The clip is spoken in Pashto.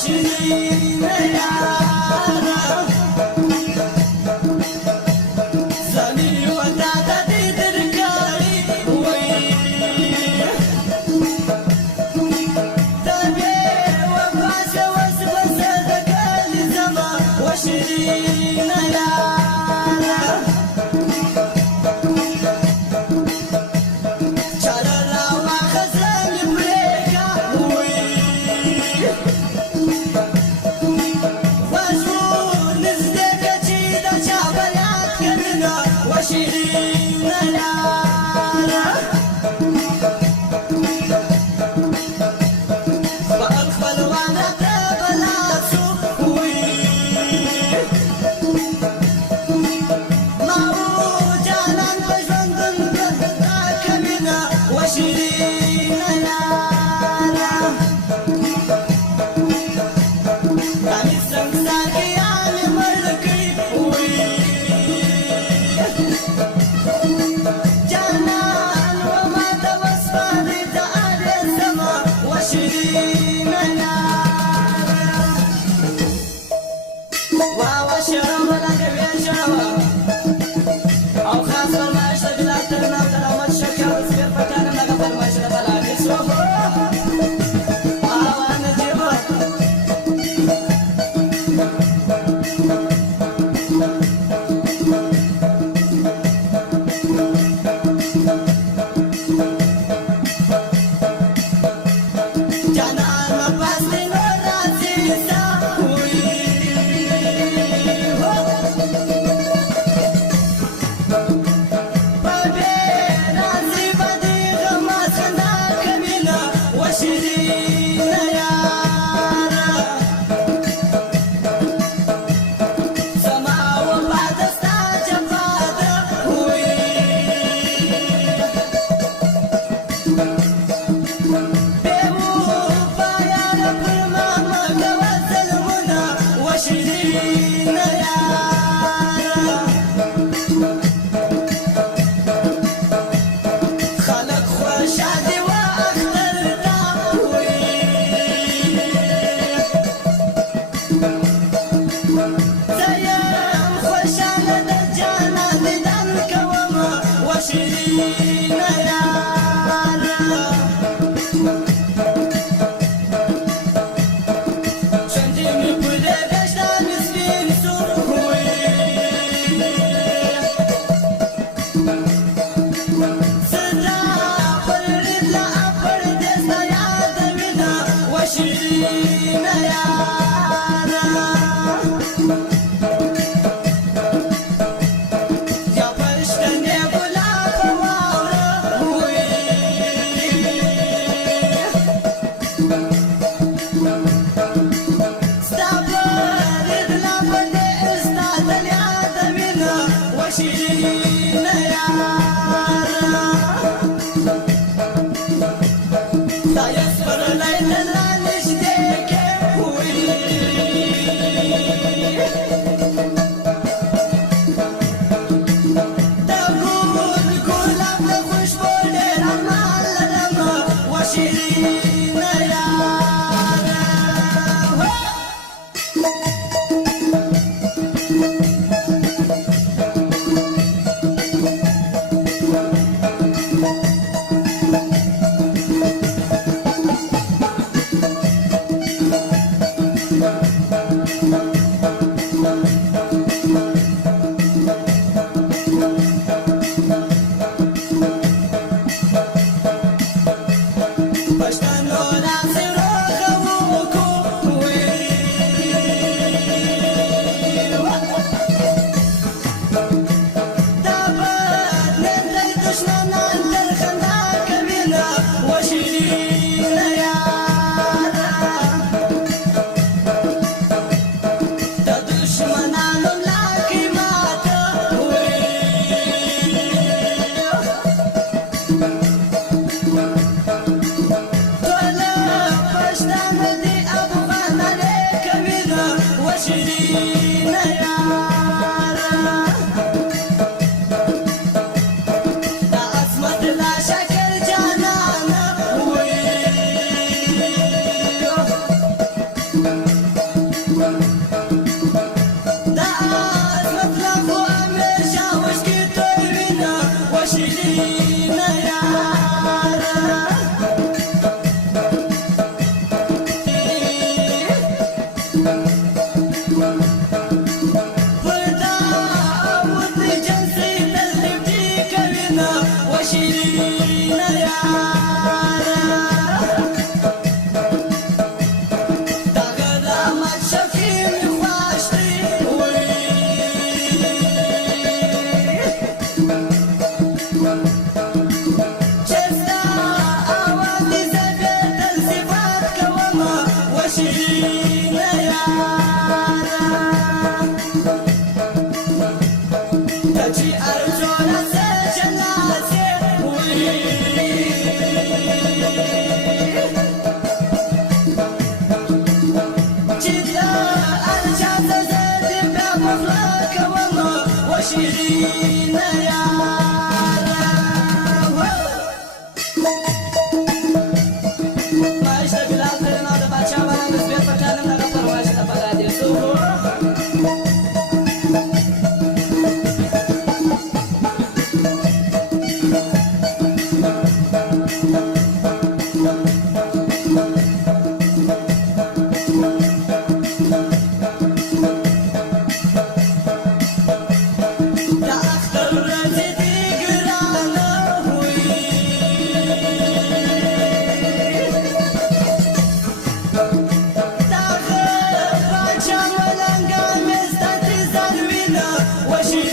وشيرين يا زني وداتا دي تركاري تبي وفاس وسبس ذكالي زما وشيرين يا وشيرين يا فأقبل وانا تبلاسو معوجانا بجوندن كمنا وشيرين يا يعني السمساكي يعني ملكي وشيرين يا وشرب لك بيشرب أو خاص ما يشتغل لا ترنا ولا ما تشكى وتصير فكان ما قبل ما يشرب لا يسوق أنا جيبه وشيرين يا شنديني كله بشتان مسكين سوروي سدا فرد لا فرد يا دمنا وشيرين يا وشيرين يا لا يصبر ليل لا نشتيك تقول كل عبد خوش بولين المعلمة وشيرين يا Bastante وشيرين يا ما اشتاق للآخرين هذا باتشا وانا نسبيت فكان من غفر ما اشتاق فلا يسوه وشي